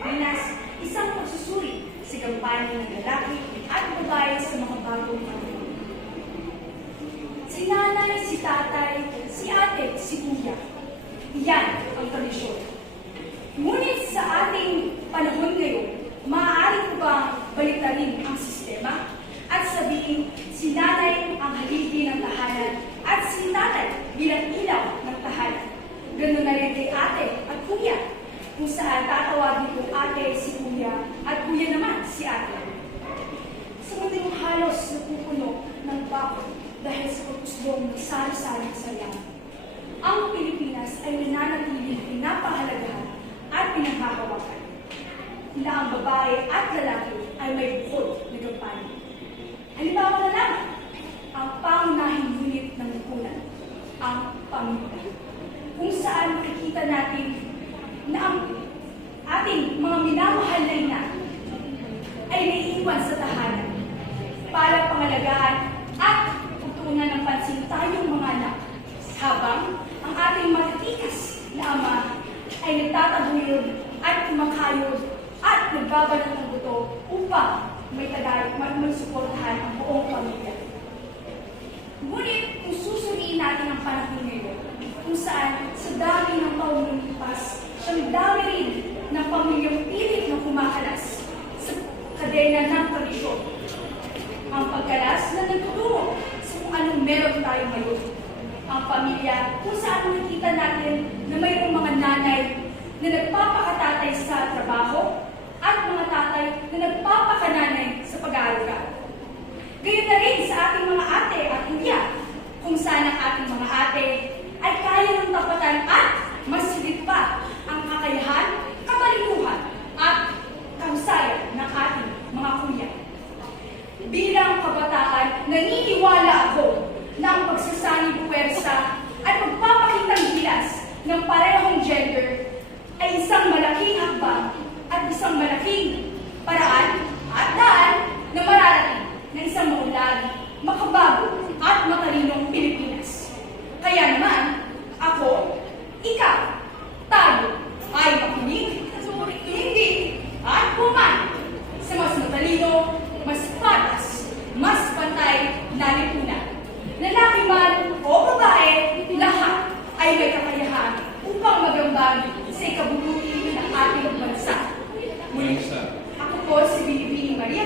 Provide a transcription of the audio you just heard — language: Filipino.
Pilipinas, isang pagsusuri sa gampanin ng lalaki at babae sa mga bagong panahon. Si nanay, si tatay, si ate, si kuya. Iyan ang tradisyon. Ngunit sa ating panahon ngayon, maaari ko bang baliktarin ang sistema at sabihin si nanay ang haligi ng tahanan at si tatay bilang ilaw ng tahanan. Ganun na rin kay ate at kuya, kung saan tatawagin ko ate si kuya at kuya naman si ate. Sa mundong halos napupuno ng bakod dahil sa pagkusbong ng salo-salo sa langit, ang Pilipinas ay nananatiling pinapahalagahan at pinanghahawakan. Na ang babae at lalaki ay may bukod na gampanin. Halimbawa na lang, ang pangunahing unit ng lipunan, ang pamilya. Kung saan makikita natin na ang ating mga minamahal na ina ay naiiwan sa tahanan para pangalagaan at pagtuunan ng pansin tayong mga anak, habang ang ating matitikas na ama ay nagtataguyod at kumakayod at nagbabanat ng buto upang may suportahan ang buong pamilya. Ngunit kung susuriin natin ang panahon ngayon, kung saan sa dami ng taong lumipas, siyang dami rin ng pamilyang pilit na kumakalas sa kadena ng tradisyon. Ang pagkalas na nagtuturo sa kung anong meron tayo ngayon. Ang pamilya kung saan nakikita natin na mayroong mga nanay na nagpapakatatay sa trabaho at mga tatay na nagpapakananay sa pag-aaral. Gayon na rin sa ating mga ate at kuya, kung saan ang ating mga ate ay kaya ng tapatan at mas higit pa ang kakayahan, katalikuhan at kahusayan ng ating mga kuya. Bilang kabataan, naniniwala ako na ang pagsasanib puwersa at magpapakitang gilas ng parehong gender ay isang malaking hakbang at isang malaking paraan at daan na mararating ng isang maunlad, makabago at matalinong Pilipinas. Kaya naman, ako, ikaw, tayo ay makinig, hindi at puman sa mas matalino, mas patas, mas pantay na lipunan. Lalaki man o babae, lahat ay may kakayahan upang magambag sa ikabubuti ng ating bansa. Muli, ako po si Binibini Maria